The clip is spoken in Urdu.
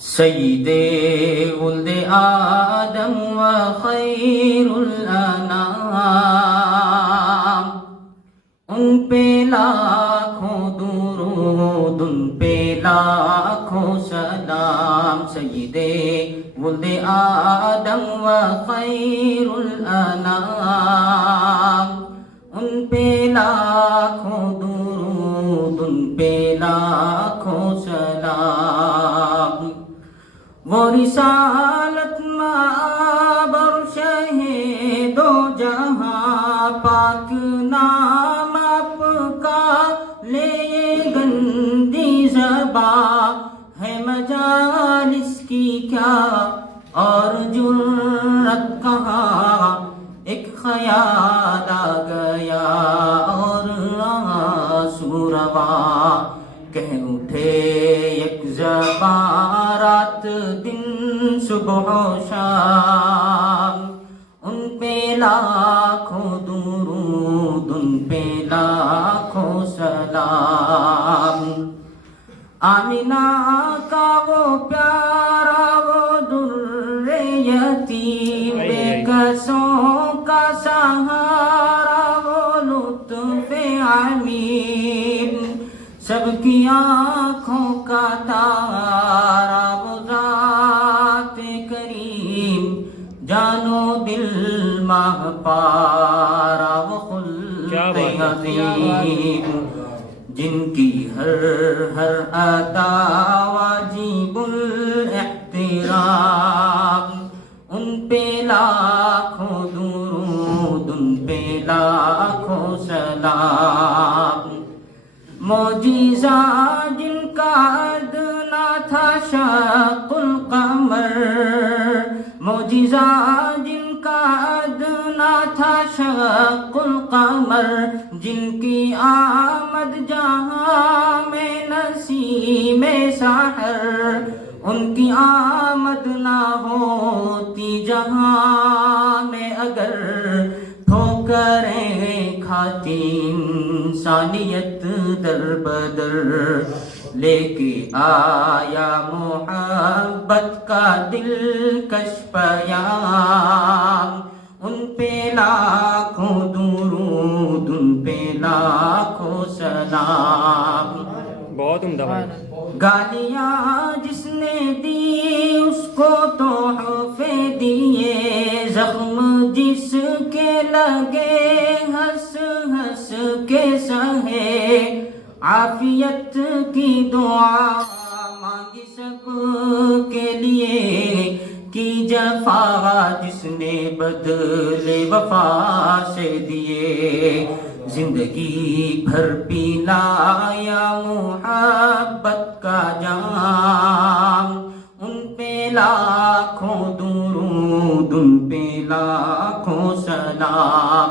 سید ولد آدم و خیر الانام، ان پہ لاکھوں درود، ان پہ لاکھوں سلام. سید ولد آدم و خیر الانام، ان پہ لاکھوں درود، ان پہ لاکھوں سلام. وہ رسالت مابر شہید و جہاں، پاک نام آپ کا لے گندی زباں، ہے مجالس کی کیا اور جرت کہاں. ایک خیال آ گیا اور آنسو رواں، کہہ اٹھے یک زباں رات دن صبح و شام. ان پہ لاکھوں درود، ان پہ لاکھوں سلام. آمینہ کا وہ پیارا، وہ در یتیم، بے کسوں کا سہارا، وہ لطف عمیم، سب کی آنکھوں کا تارا، وہ ذات کریم، جانو دل ماہ پارا، وہ خلق عظیم، جن کی ہر ادا واجب الاحترام. ان پہ لاکھوں درود، ان پہ لاکھوں سلام. معجزہ جن کا ادنا تھا شق القمر، معجزہ جن کا ادنا تھا شق القمر، جن کی آمد جہاں میں نسیم سحر، ان کی آمد نہ ہوتی جہاں میں اگر، ٹھوکریں کھاتی انسانیت در بدر. لے کے آیا محبت کا دلکش پیام، ان پہ لاکھوں درود، ان پہ لاکھوں سلام. بہت عمدہ بھائی. گالیاں جس نے دی اس کو تحفے دیے، زخم جس کے لگے ہنس ہنس کے سہے، عافیت کی دعا مانگی سب کے لیے، کی جفا جس نے بدلے وفا سے دیے، زندگی بھر پلایا محبت کا جام. ان پہ لاکھوں درود، ان پہ لاکھوں سلام.